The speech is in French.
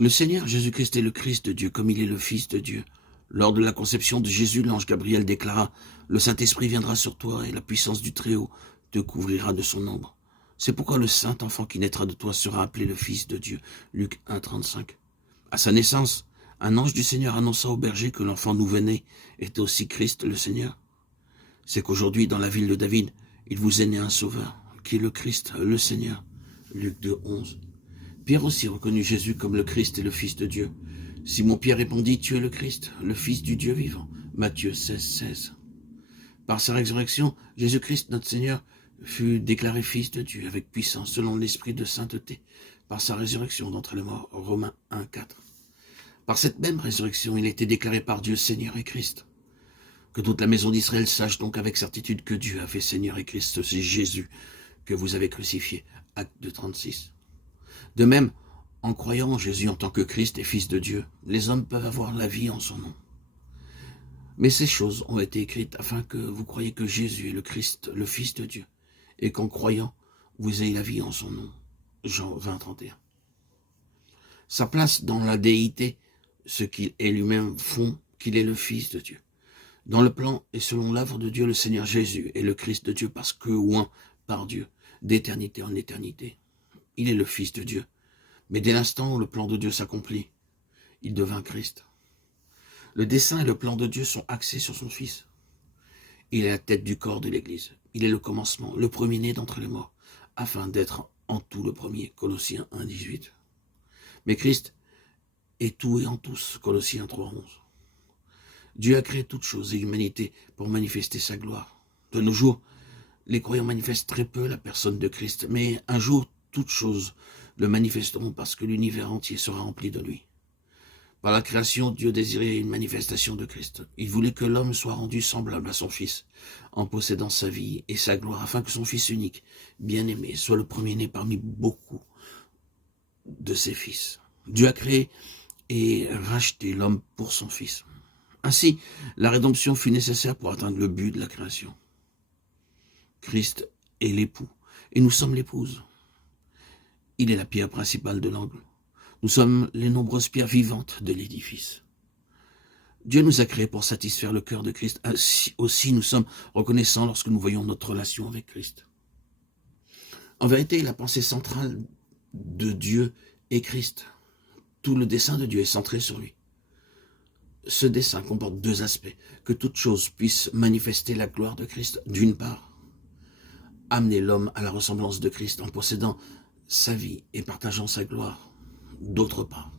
Le Seigneur Jésus-Christ est le Christ de Dieu, comme il est le Fils de Dieu. Lors de la conception de Jésus, l'ange Gabriel déclara « Le Saint-Esprit viendra sur toi et la puissance du Très-Haut te couvrira de son ombre. C'est pourquoi le saint enfant qui naîtra de toi sera appelé le Fils de Dieu. » Luc 1, 35. À sa naissance, un ange du Seigneur annonça au berger que l'enfant nouveau-né était aussi Christ le Seigneur. C'est qu'aujourd'hui, dans la ville de David, il vous est né un sauveur, qui est le Christ, le Seigneur. Luc 2, 11. Pierre aussi reconnut Jésus comme le Christ et le Fils de Dieu. Simon-Pierre répondit, tu es le Christ, le Fils du Dieu vivant. Matthieu 16, 16. Par sa résurrection, Jésus-Christ, notre Seigneur, fut déclaré Fils de Dieu avec puissance selon l'esprit de sainteté. Par sa résurrection d'entre les morts, Romains 1, 4. Par cette même résurrection, il a été déclaré par Dieu Seigneur et Christ. Que toute la maison d'Israël sache donc avec certitude que Dieu a fait Seigneur et Christ, c'est Jésus que vous avez crucifié. Acte 2, 36. De même, en croyant en Jésus en tant que Christ et Fils de Dieu, les hommes peuvent avoir la vie en son nom. Mais ces choses ont été écrites afin que vous croyiez que Jésus est le Christ, le Fils de Dieu, et qu'en croyant, vous ayez la vie en son nom. Jean 20, 31. Sa place dans la déité, ce qu'il est lui-même font qu'il est le Fils de Dieu. Dans le plan et selon l'œuvre de Dieu, le Seigneur Jésus est le Christ de Dieu parce que oint par Dieu, d'éternité en éternité. Il est le Fils de Dieu. Mais dès l'instant où le plan de Dieu s'accomplit, il devint Christ. Le dessein et le plan de Dieu sont axés sur son Fils. Il est la tête du corps de l'Église. Il est le commencement, le premier-né d'entre les morts, afin d'être en tout le premier. Colossiens 1, 18. Mais Christ est tout et en tous. Colossiens 3, 11. Dieu a créé toutes choses et l'humanité pour manifester sa gloire. De nos jours, les croyants manifestent très peu la personne de Christ, mais un jour, toutes choses le manifesteront parce que l'univers entier sera rempli de lui. Par la création, Dieu désirait une manifestation de Christ. Il voulait que l'homme soit rendu semblable à son Fils, en possédant sa vie et sa gloire, afin que son Fils unique, bien-aimé, soit le premier-né parmi beaucoup de ses fils. Dieu a créé et racheté l'homme pour son Fils. Ainsi, la rédemption fut nécessaire pour atteindre le but de la création. Christ est l'époux, et nous sommes l'épouse. Il est la pierre principale de l'angle. Nous sommes les nombreuses pierres vivantes de l'édifice. Dieu nous a créés pour satisfaire le cœur de Christ. Ainsi aussi, nous sommes reconnaissants lorsque nous voyons notre relation avec Christ. En vérité, la pensée centrale de Dieu est Christ. Tout le dessein de Dieu est centré sur lui. Ce dessein comporte deux aspects. Que toute chose puisse manifester la gloire de Christ, d'une part. Amener l'homme à la ressemblance de Christ en possédant sa vie et partageant sa gloire, d'autre part.